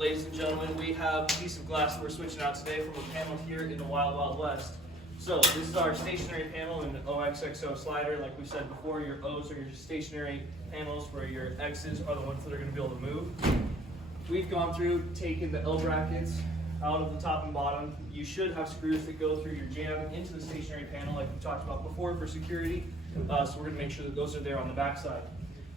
Ladies and gentlemen, we have a piece of glass that we're switching out today from a panel here in the Wild Wild West. So this is our stationary panel in the OXXO slider. Like we said before, your O's are your stationary panels, where your X's are the ones that are going to be able to move. We've gone through, taken the L brackets out of the top and bottom. You should have screws that go through your jamb into the stationary panel like we talked about before for security. So we're going to make sure that those are there on the back side.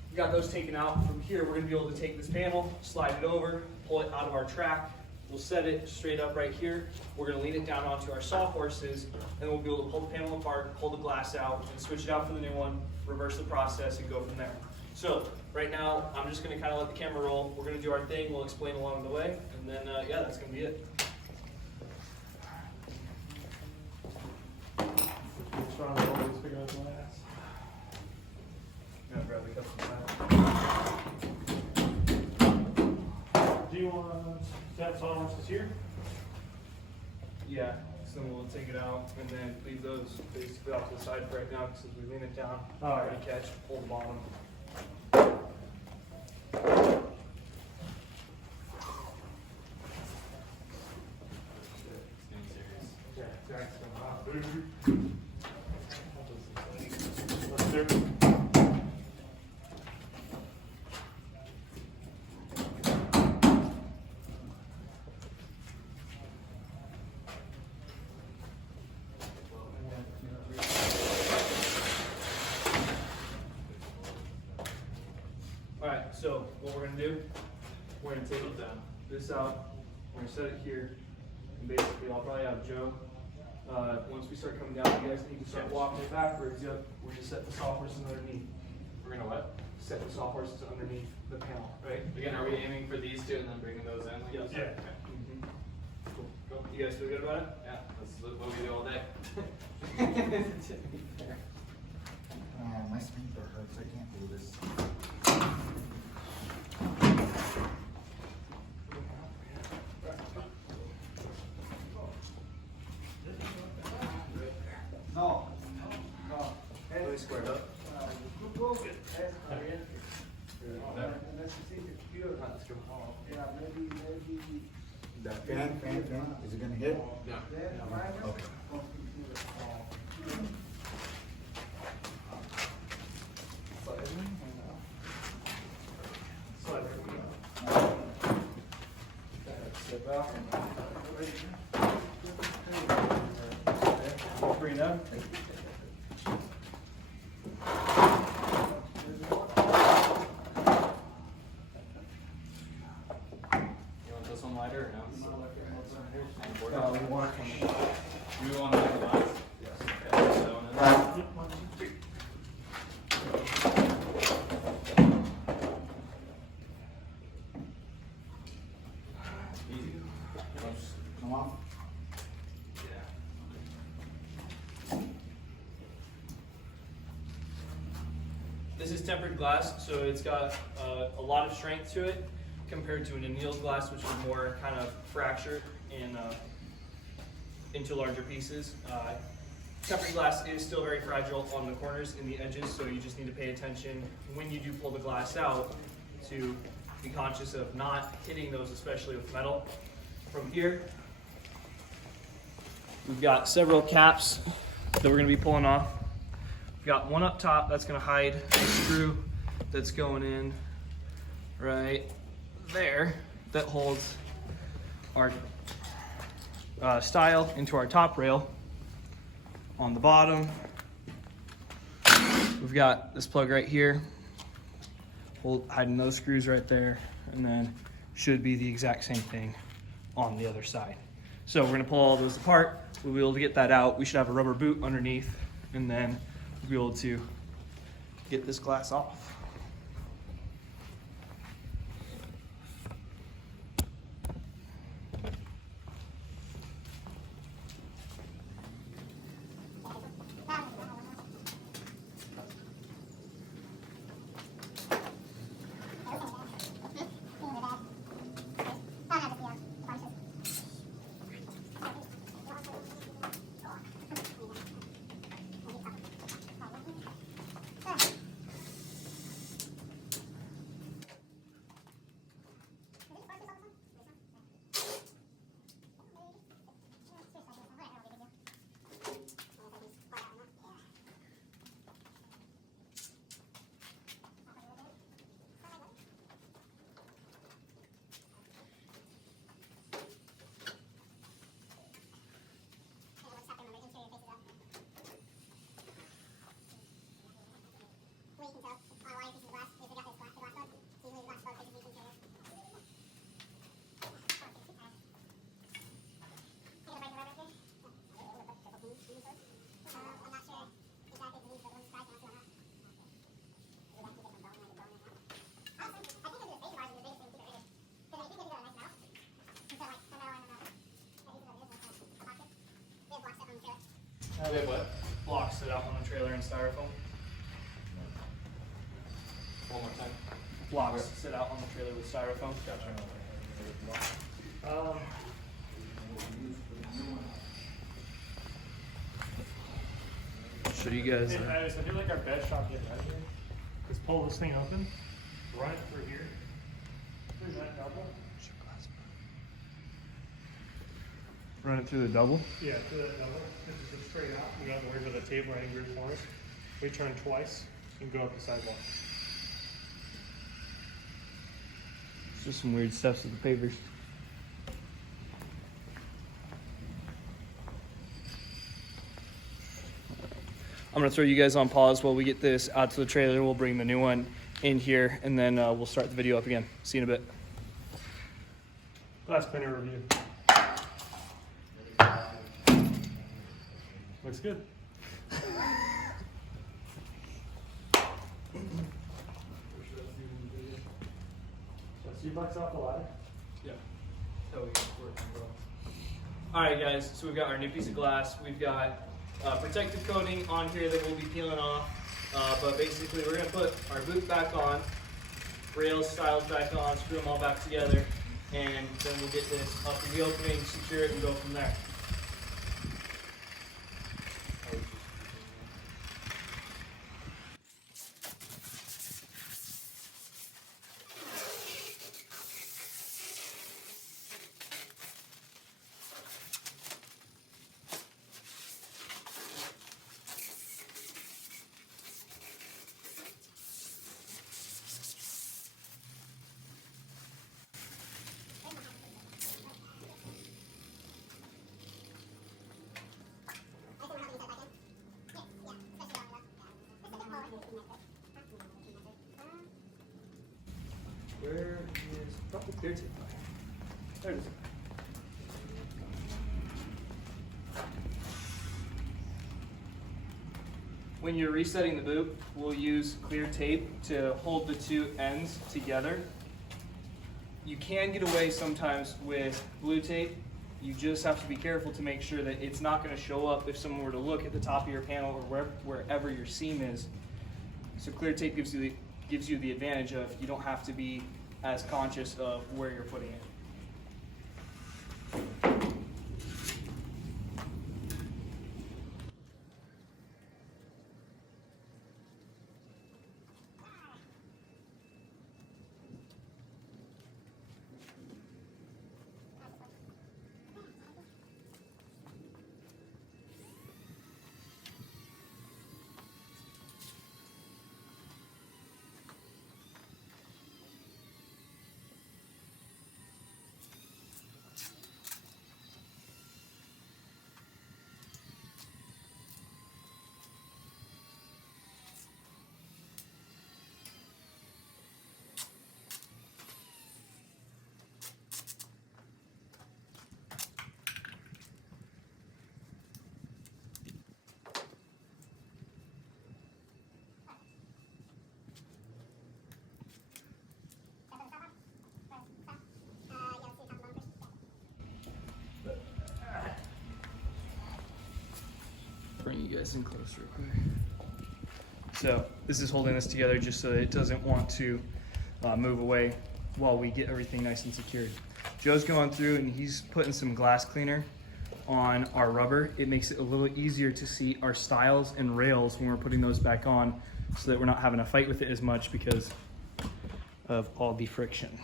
We got those taken out. From here, we're going to be able to take this panel, slide it over, pull it out of our track. We'll set it straight up right here. We're going to lean it down onto our sawhorses, and we'll be able to pull the panel apart, pull the glass out, and switch it out for the new one, reverse the process, and go from there. So right now, I'm just going to kind of let the camera roll. We're going to do our thing. We'll explain along the way, and then yeah, that's going to be it. Do you want that sawhorses here? Yeah, so then we'll take it out and then leave those basically off to the side for right now, because as we lean it down, already catch, pull the bottom. Alright, so what we're going to do, we're going to take this out, we're going to set it here, and basically I'll probably have Joe, once we start coming down, you guys need to start walking it backwards. Yep, we're going to set the sawhorses underneath. We're gonna what? Set the sawhorses underneath the panel, right? Again, are we aiming for these two and then bringing those in? Yes. Yeah. Okay. Cool. Cool. You guys feel good about it? Yeah, that's what we do all day. My sphincter hurts. I can't do this. No. Really squared up. That fan, is it gonna hit? Yeah. Okay. Step out. Bring it up. You want this one lighter or no? We want it from the Do we want to make the last? Yes. Okay, so then- Easy. Come on. This is tempered glass, so it's got a lot of strength to it compared to an annealed glass, which is more kind of fractured and into larger pieces. Tempered glass is still very fragile on the corners and the edges, so you just need to pay attention when you do pull the glass out to be conscious of not hitting those, especially with metal. From here, we've got several caps that we're going to be pulling off. We've got one up top that's going to hide the screw that's going in right there that holds our stile into our top rail. On the bottom, we've got this plug right here, hiding those screws right there, and then should be the exact same thing on the other side. So we're going to pull all those apart. We'll be able to get that out. We should have a rubber boot underneath, and then we'll be able to get this glass off. They have what? Blocks sit out on the trailer in styrofoam. One more time. Blocks sit out on the trailer with styrofoam. Show you guys. Hey, guys, I feel like our best shot getting out of here is pull this thing open, run it through here. Through that double. Run it through the double. Yeah, through that double. Just go straight out. You don't have to worry about the table or any weird corners. We turn twice and go up the sidewalk. It's just some weird steps with the pavers. I'm gonna throw you guys on pause while we get this out to the trailer. We'll bring the new one in here and then we'll start the video up again. See you in a bit. Glass cleaner review. Looks good. So $2 off the ladder. Yeah. Alright guys, so we've got our new piece of glass. We've got protective coating on here that we'll be peeling off. But basically we're going to put our boot back on, rails, stiles back on, screw them all back together, and then we'll get this up in the opening, secure it, and go from there. Where is probably clear tape? There it is. When you're resetting the boot, we'll use clear tape to hold the two ends together. You can get away sometimes with blue tape. You just have to be careful to make sure that it's not going to show up if someone were to look at the top of your panel or wherever your seam is. So clear tape gives you the advantage of you don't have to be as conscious of where you're putting it. Bring you guys in close real quick. So this is holding this together just so that it doesn't want to move away while we get everything nice and secured. Joe's going through and he's putting some glass cleaner on our rubber. It makes it a little easier to see our stiles and rails when we're putting those back on so that we're not having a fight with it as much because of all the friction.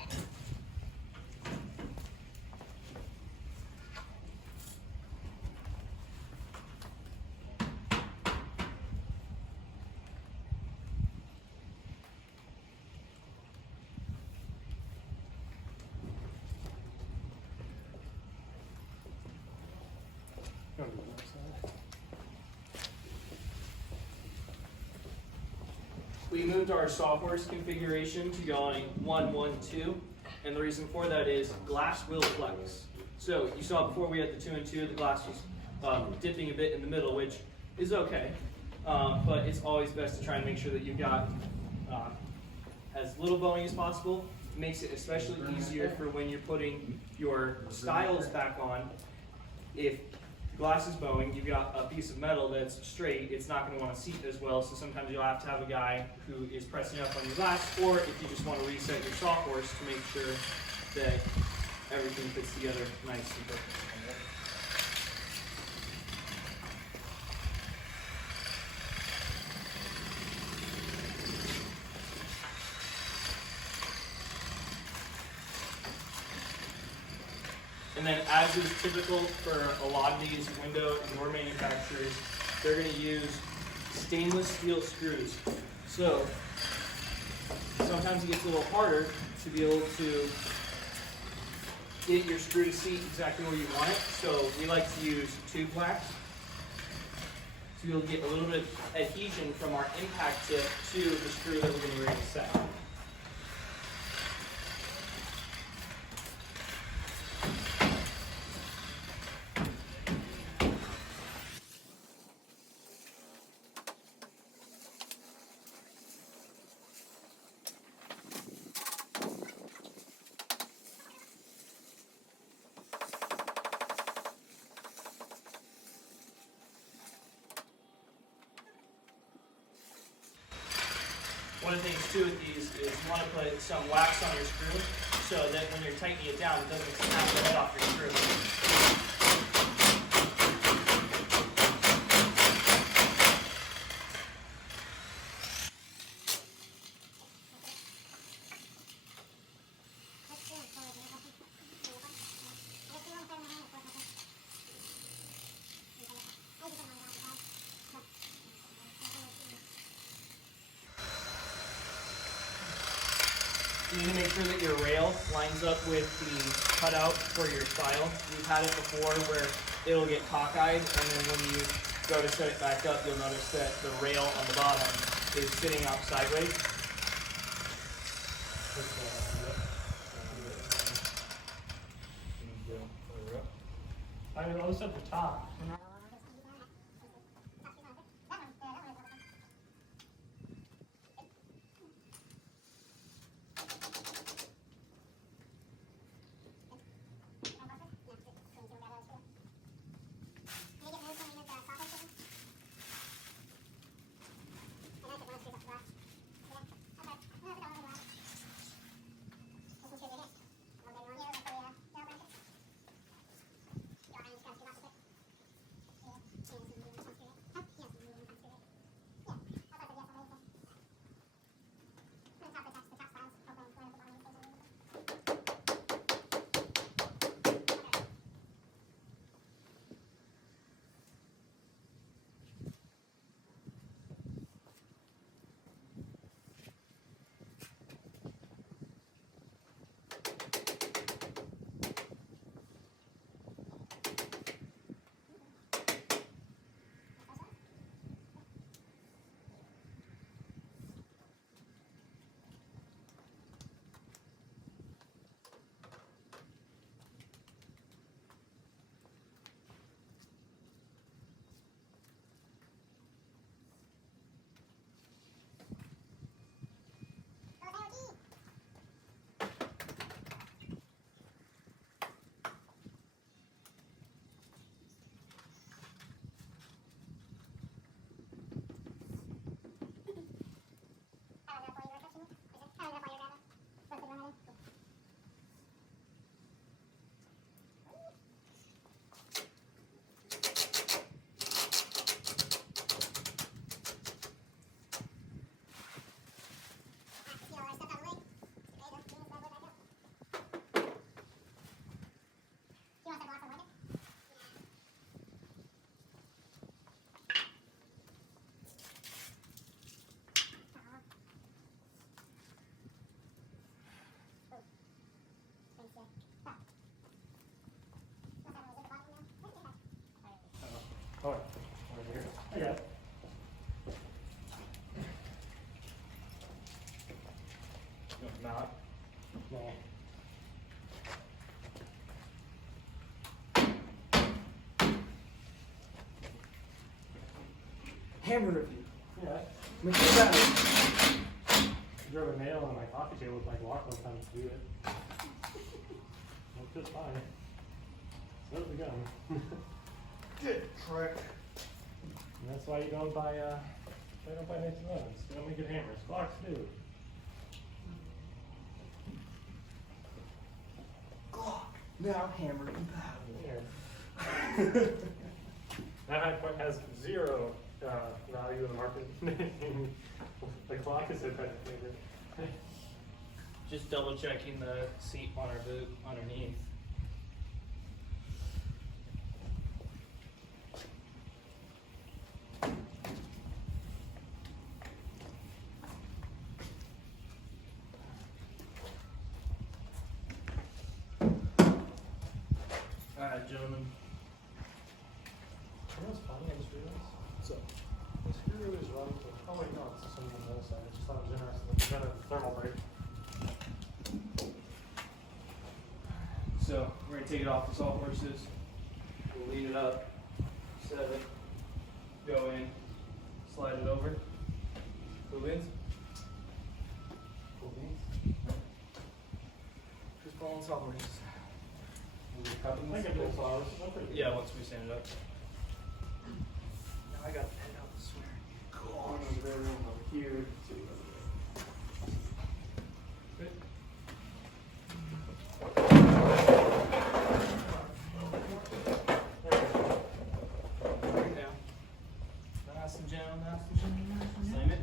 We moved our software's configuration to going 1-1-2, and the reason for that is glass will flex. So you saw before we had the 2 and 2, the glass was dipping a bit in the middle, which is okay, but it's always best to try and make sure that you've got as little bowing as possible. It makes it especially easier for when you're putting your stiles back on. If glass is bowing, you've got a piece of metal that's straight, it's not going to want to seat as well, so sometimes you'll have to have a guy who is pressing up on your glass, or if you just want to reset your sawhorse to make sure that everything fits together nice and perfect. And then, as is typical for a lot of these window and door manufacturers, they're going to use stainless steel screws. So, sometimes it gets a little harder to be able to get your screw to seat exactly where you want it. So, we like to use tube wax to be able to get a little bit of adhesion from our impact tip to the screw that we're going to be ready to set. One of the things too with these is you want to put some wax on your screw so that when you're tightening it down, it doesn't snap the head off your screw. You need to make sure that your rail lines up with the cutout for your spile. We've had it before where it'll get cockeyed, and then when you go to set it back up, you'll notice that the rail on the bottom is sitting out sideways. I mean, I was at the top. Oh, over here. Yeah. Not. No. Hammer review. Yeah. Machine battery. I drove a nail on my coffee table with my Glock one time to do it. Worked just fine. So does the gun. Good trick. And that's why you don't buy Nathan Evans. They don't make good hammers. Glocks do. Glock. Now hammer compatible. Yeah. That high point has zero value in the market. The Glock is a kind of favorite. Just double checking the seat on our boot underneath. Alright, gentlemen. You know what's funny? I just realized. So, the screw is running to. Oh wait, no, it's something on the other side. I just thought it was interesting. We've got a thermal break. So we're gonna take it off the sawhorses. We'll lean it up, set it, go in, slide it over. Who wins? Cool beans. Who's pulling sawhorses? I think I did flowers. Yeah, once we stand it up. Now I gotta pen out the swear. One over there, one over here. Two over there. Good. Right now. Nice and gentle, nice and gentle, nice and gentle. Slam it.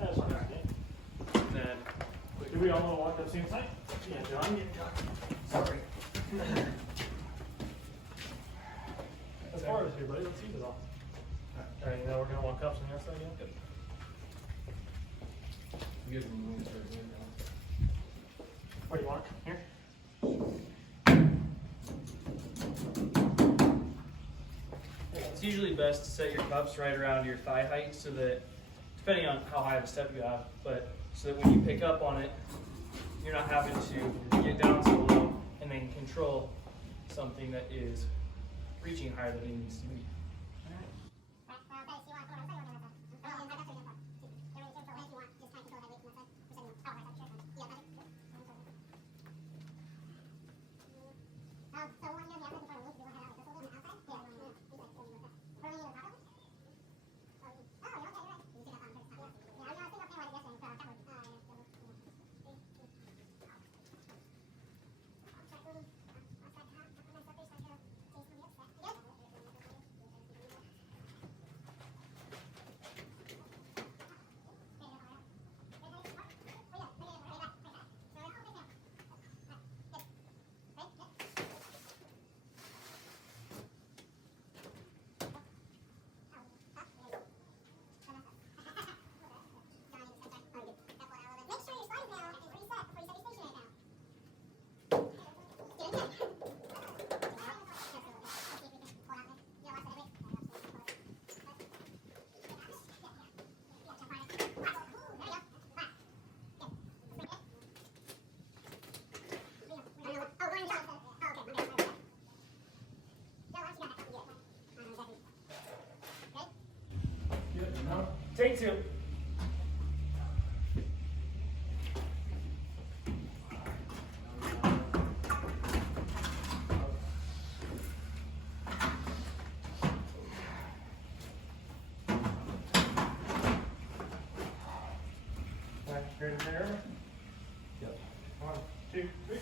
That's all right. And then, Do we all want to walk at the same time? Yeah, John. sorry. As far as here, buddy, let's use it all. Alright, now we're gonna walk up on the outside again? Yep. Where do you want? Here? It's usually best to set your cups right around your thigh height so that, depending on how high of a step you have, but so that when you pick up on it, you're not having to get down so low and then control something that is reaching higher than it needs to be. Take two. Alright, here to there. Yep. 1, 2, 3.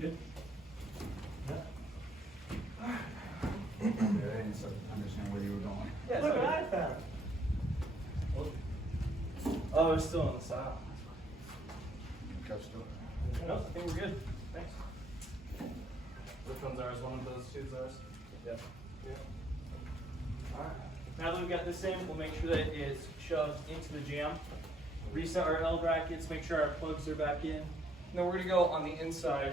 Good. Yeah. I didn't understand where you were going. Yeah, Look so- what I found. Oh, it's still on the side. Cups still. No, I think we're good. Thanks. Which one's ours? One of those two's ours? Yeah. Alright. Now that we've got this in, we'll make sure that it's shoved into the jam. Reset our L brackets, make sure our plugs are back in. Then we're gonna go on the inside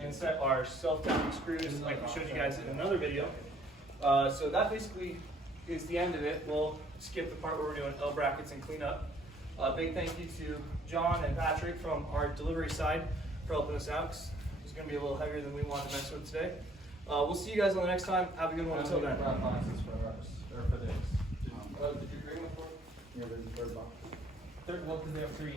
and set our self-tapping screws like we showed you guys in another video. So that basically is the end of it. We'll skip the part where we're doing L brackets and cleanup. Big thank you to John and Patrick from our delivery side for helping us out. 'Cause it's going to be a little heavier than we wanted to mess with today. We'll see you guys on the next time. Have a good one until then. For ours, or for this. Did you bring the fourth? Yeah, there's a third box. Third, well, because they have three.